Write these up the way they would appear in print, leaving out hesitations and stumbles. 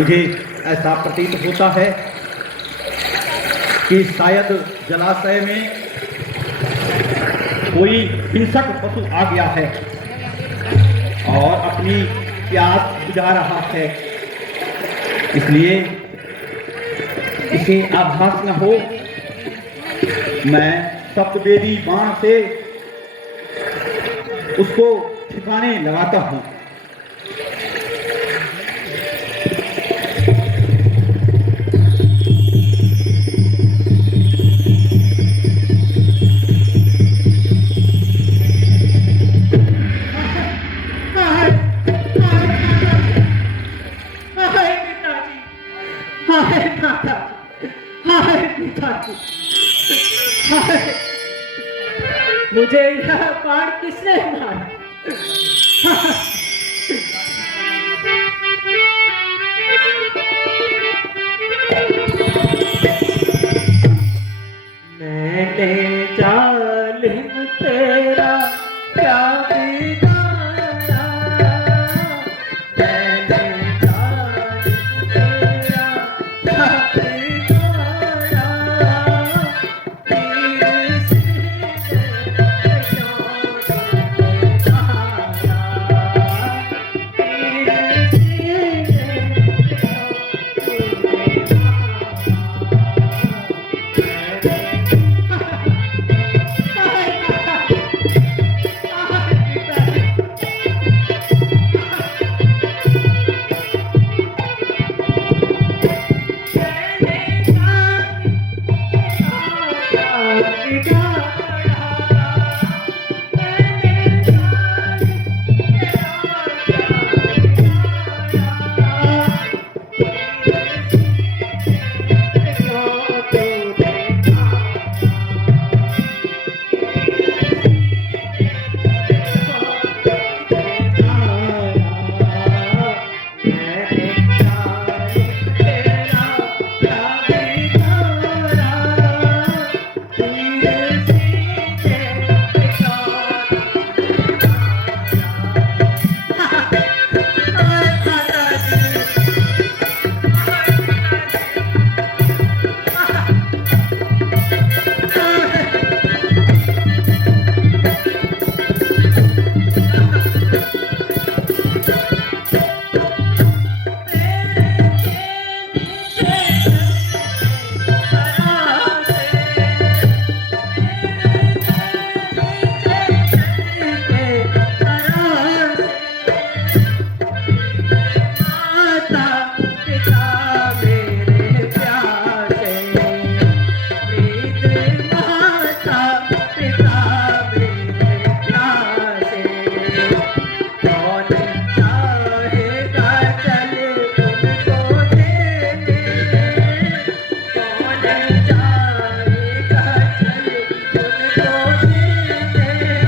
मुझे ऐसा प्रतीत होता है कि शायद जलाशय में कोई हिंसक पशु आ गया है और अपनी प्यास बुझा रहा है, इसलिए इसे आभास न हो मैं सप्तवेदी बाण से उसको ठिकाने लगाता हूँ। मुझे यह बाण किसने मारा? मैंने जालिम तेरा क्या बिगाड़ा, मैंने जालिम तेरा क्या बिगाड़ा, तेरे सीने क्यों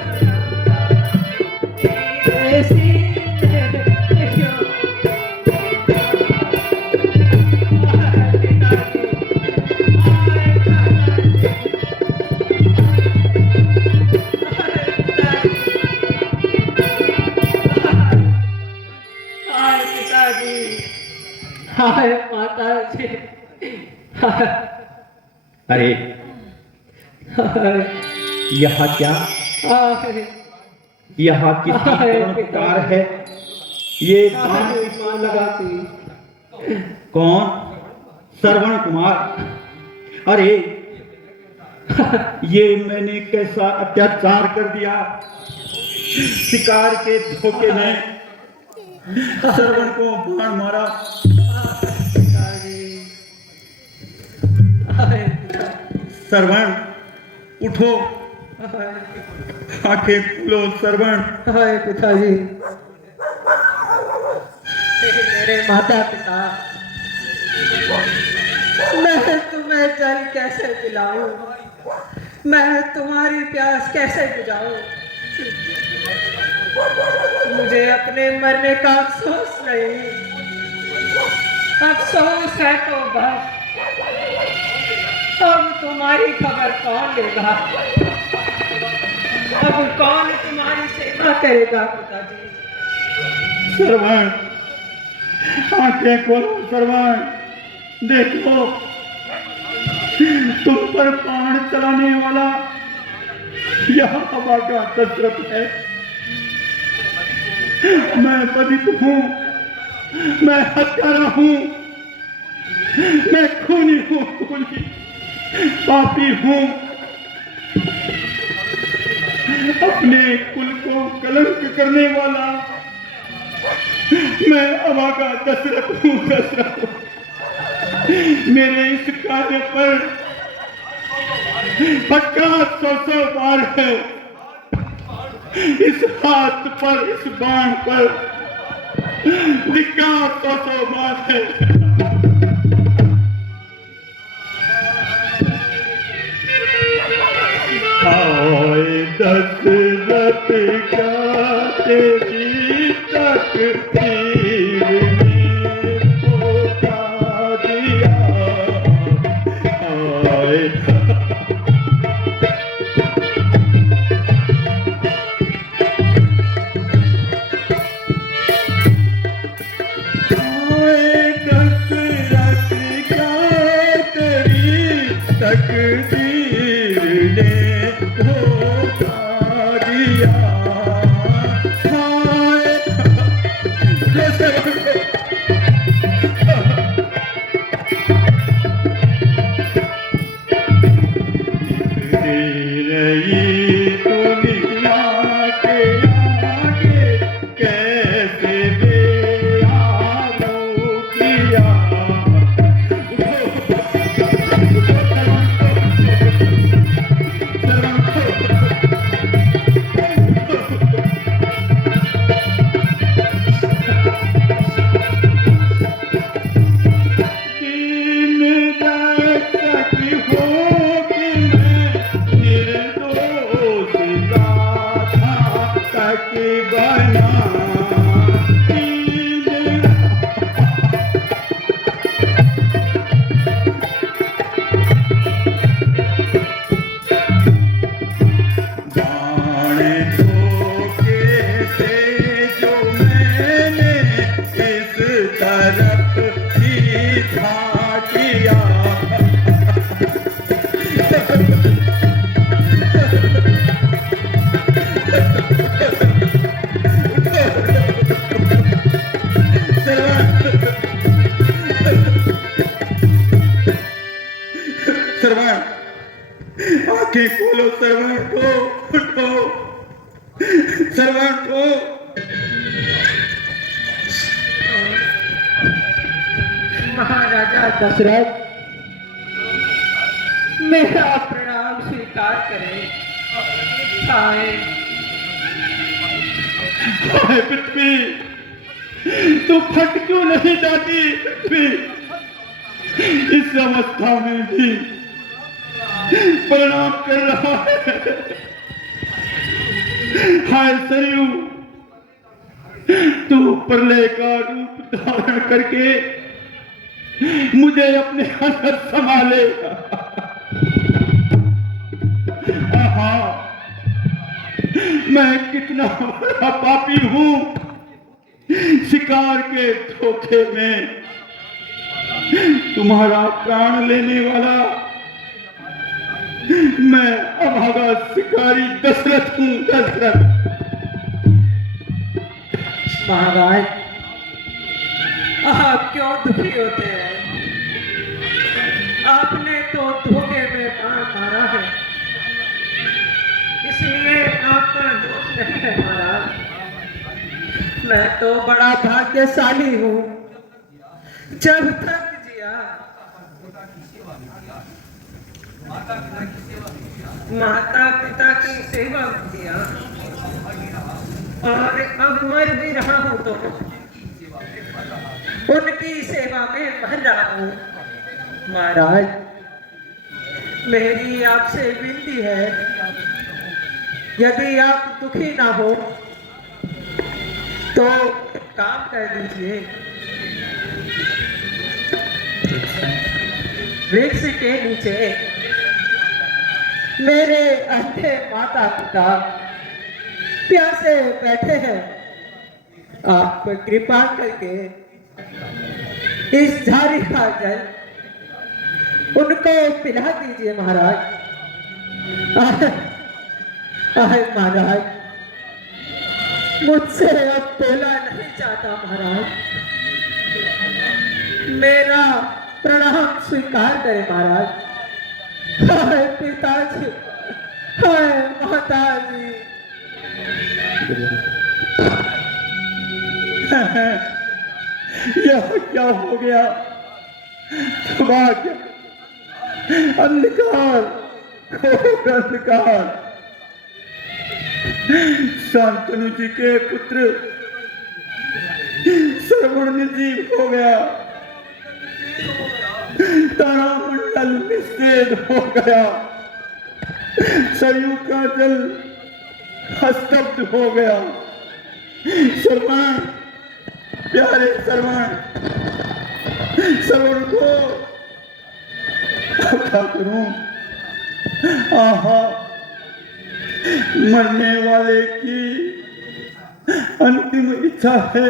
दिखाया, तेरे सीने हाय माता जी, अरे हाय यहाँ क्या, आहे यहाँ किसकी करुण पुकार है? ये बाण आहे लगाती कौन? श्रवण कुमार। अरे ये मैंने कैसा अत्याचार कर दिया। शिकार के धोखे में श्रवण को बाण मारा। श्रवण उठो, आंखें खोलो श्रवण। हाय पिताजी, मेरे माता पिता, मैं तुम्हें जल कैसे पिलाऊं, मैं तुम्हारी प्यास कैसे बुझाऊं। मुझे अपने मरने का अफसोस नहीं, अफसोस है तो बस। अब तुम्हारी खबर कौन लेगा, अब कौन तुम्हारी सेवा करेगा पिताजी। श्रवण, आंखें खोलो श्रवण। देखो, तुम पर बाण चलाने वाला यह हवा का दशरथ है। मैं पतित हूँ, मैं हत्यारा हूँ, मैं खूनी हूँ, खूनी पापी हूँ। अपने कुल को कलंक करने वाला मैं अभागा दशरथ हूँ, दशरथ। मेरे इस कार्य पर 50 बार है। इस हाथ पर, इस बाण पर 100 बार है। हाय दशरथ का तेरी तकदीर ने धोखा दिया। हाय दशरथ का तेरी तकदीर ने धोखा दिया। हाय रही दुनिया के आगे कैसे बेआरो किया। आंखें खोलो श्रवण, उठो उठो श्रवण, उठो। महाराजा दशरथ, मेरा प्रणाम स्वीकार करें। हाय हाय पृथ्वी, तू फट क्यों नहीं जाती पृथ्वी? इस अवस्था में भी प्रणाम कर रहा है। हाय सरयू, तू प्रलय का रूप धारण करके मुझे अपने अंदर संभाले। आहा, मैं कितना बड़ा पापी हूँ। शिकार के धोखे में तुम्हारा प्राण लेने वाला मैं अभागा शिकारी दशरथ हूँ, दशरथ। महाराज, आप क्यों दुखी होते हैं? आपने तो धोखे में बाण मारा है, इसलिए आपका दोष नहीं है महाराज। मैं तो बड़ा भाग्यशाली हूँ, जब तक जिया माता पिता की सेवा किया, और अब मर भी रहा हूँ तो उनकी सेवा में मर रहा हूँ। महाराज, मेरी आपसे विनती है, यदि आप दुखी ना हो तो काम कर दीजिए। वृक्ष के नीचे मेरे अंधे माता पिता प्यासे बैठे हैं, आप कृपा करके इस झाड़ी का जल उनको पिला दीजिए महाराज। महाराज, मुझसे अब बोला नहीं जाता महाराज, मेरा प्रणाम स्वीकार करें महाराज। हाय पिताजी, हाय माताजी। यह क्या हो गया? भाग्य अंधकार, घोर अंधकार। शांतनु जी के पुत्र श्रवण निर्जीव हो गया, तारामंडल निषेध हो गया, सरयू का जल स्तब्ध हो गया। श्रवण, प्यारे श्रवण, श्रवण को क्या करूं? आहा, मरने वाले की अंतिम इच्छा है,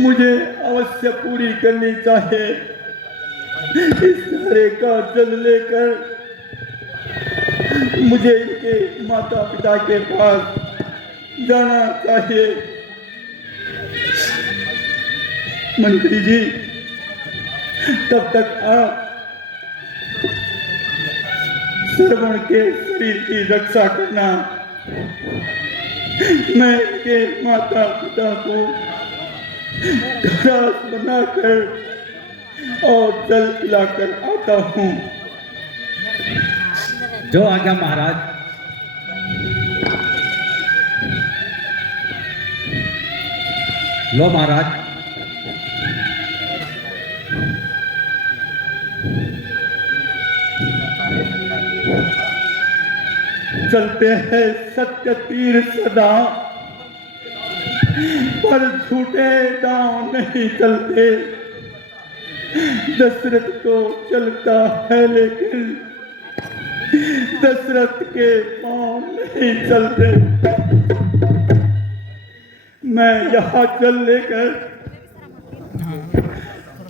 मुझे अवश्य पूरी करनी चाहिए। इस धारे का जल लेकर मुझे इनके माता पिता के पास जाना चाहिए। मंत्री जी, तब तक आप श्रवण के शरीर की रक्षा करना, मैं इनके माता पिता को घास बनाकर और जल पिलाकर आता हूँ। जो आज्ञा महाराज। लो महाराज। चलते हैं सत्य तीर सदा, पर झूठे दांव नहीं चलते। दशरथ को चलता है लेकिन दशरथ के पांव नहीं चलते। मैं यहाँ चल लेकर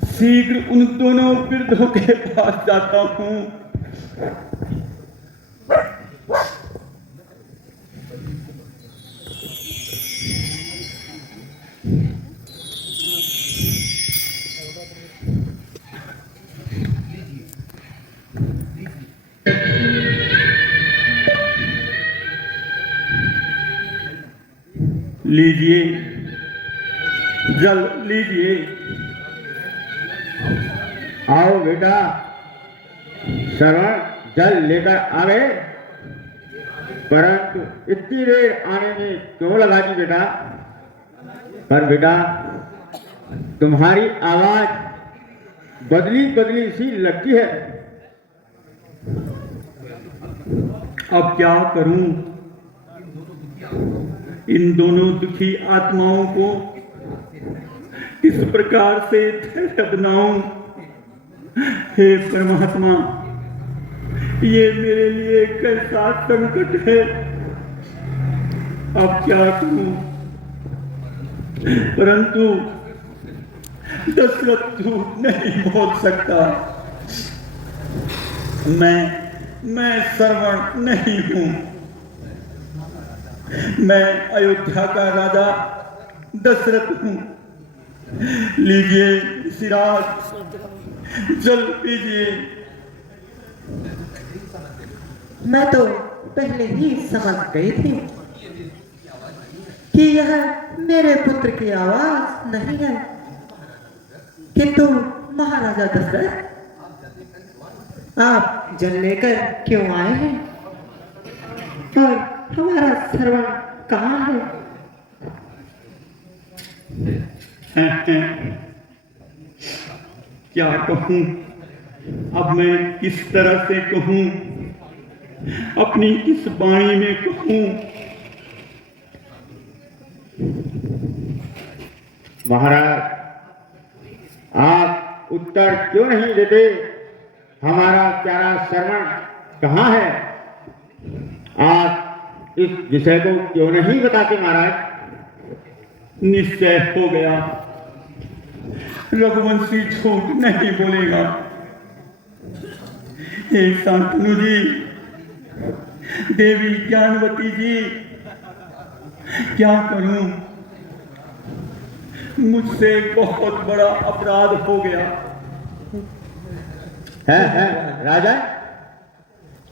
शीघ्र उन दोनों वृद्धों के पास जाता हूँ। लीजिए, जल लीजिए। आओ बेटा, श्रवण जल लेकर आ गए, परंतु इतनी देर आने में क्यों लगा दी बेटा? पर बेटा, तुम्हारी आवाज बदली बदली सी लगती है। अब क्या करूं? इन दोनों दुखी आत्माओं को किस प्रकार से धैर्य बनाऊं? हे परमात्मा, ये मेरे लिए कैसा संकट है। अब क्या करूं? परंतु दशरथ झूठ नहीं बोल सकता। मैं श्रवण नहीं हूं। मैं अयोध्या का राजा दशरथ हूं। लीजिए सिराज, जल पीजिए। मैं तो पहले ही समझ गई थी कि यह मेरे पुत्र की आवाज नहीं है, किंतु महाराजा दशरथ, आप जल लेकर क्यों आए हैं और हमारा श्रवण कहाँ है? क्या कहूं, अब मैं किस तरह से कहूं, अपनी किस वाणी में कहूं। महाराज, आप उत्तर क्यों नहीं देते? हमारा प्यारा श्रवण कहाँ है? आप इस विषय को क्यों नहीं बताते महाराज? निश्चय हो गया, रघुवंशी झूठ नहीं बोलेगा। हे शांतनु जी, देवी ज्ञानवती जी, क्या करूं, मुझसे बहुत बड़ा अपराध हो गया। है राजा,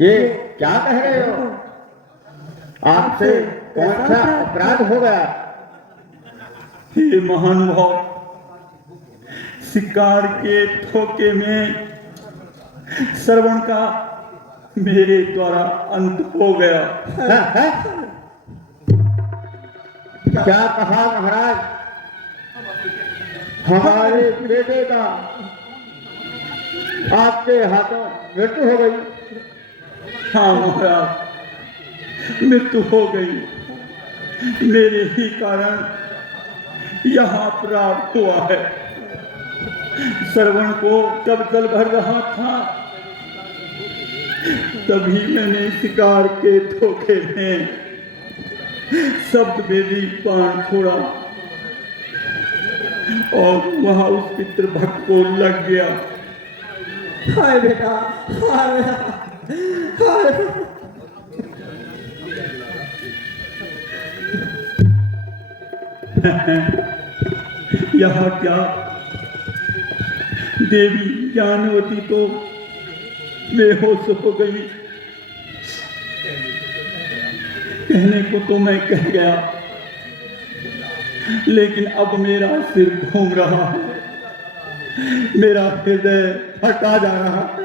ये क्या कह रहे हो? आपसे कौन सा अपराध हो गया? हे महानुभाव, शिकार के धोखे में श्रवण का मेरे द्वारा अंत हो गया। है? क्या कहा महाराज? हमारे बेटे का आपके हाथों मृत्यु हो गई? हाँ महाराज, मृत्यु हो गई। मेरे ही कारण यहाँ प्राप्त हुआ है। श्रवण को जब जल भर रहा था, तभी मैंने शिकार के धोखे में शब्द वेदी बाण छोड़ा और वहां उस पितृ भक्त को लग गया। हाय बेटा, हाय, हाय। यह क्या, देवी ज्ञानवती तो बेहोश हो गई। कहने को तो मैं कह गया, लेकिन अब मेरा सिर घूम रहा है, मेरा हृदय फटा जा रहा है।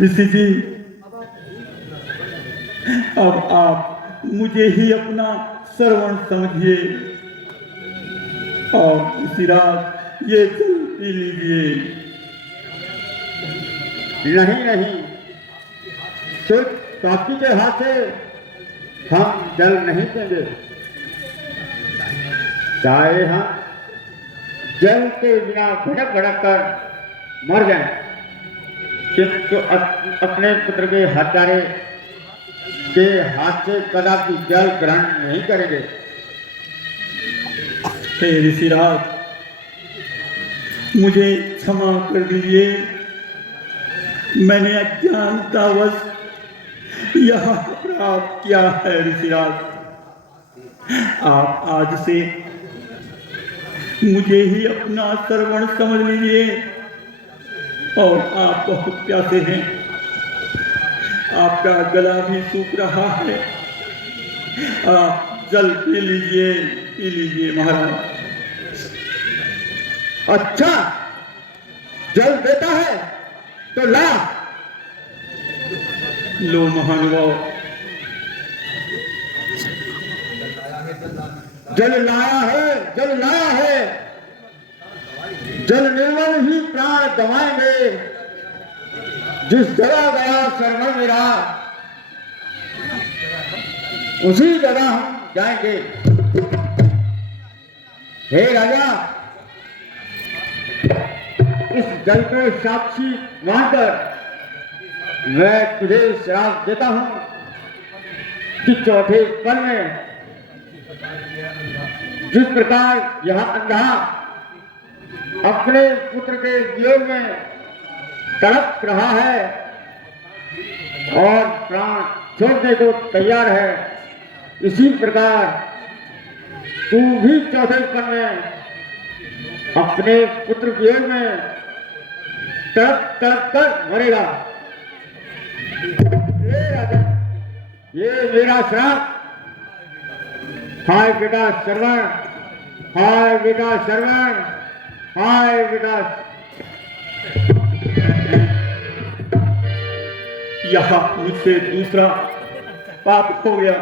ऋषि जी, अब आप मुझे ही अपना श्रवण समझिए और इसी रात ये जल पी लीजिए। नहीं, सिर्फ काकी के हाथ से हम जल नहीं देंगे। चाहे हम जल के बिना भटक भटक कर मर जाएं, किंतु अपने पुत्र के हत्यारे के हाथ से कदापि जल ग्रहण नहीं करेंगे। हे ऋषिराज, मुझे क्षमा कर दीजिए, मैंने अज्ञानतावश यह अपराध किया है। ऋषिराज, आप आज से मुझे ही अपना श्रवण समझ लीजिए। और आप बहुत प्यासे हैं, आपका गला भी सूख रहा है, आप जल पी लीजिए महाराज। अच्छा, जल देता है तो ला। लो महानुभाव। जल लाया है, जल लाया है। जल निर्मल ही प्राण गवाएंगे। जिस जगह गया श्रवण मेरा, उसी जगह हम जाएंगे। हे राजा, इस जल को साक्षी मानकर मैं तुझे श्राप देता हूं कि चौथे पल में जिस प्रकार यह अंधा अपने पुत्र के वियोग में तड़प रहा है और प्राण छोड़ने को तैयार है, इसी प्रकार तू भी चौथे पन में अपने पुत्र की ओर में तड़प तड़प कर मरेगा। ये मेरा श्राप। हाय बेटा श्रवण, हाय बेटा श्रवण, हाय बेटा। यहाँ मुझसे दूसरा पाप हो गया।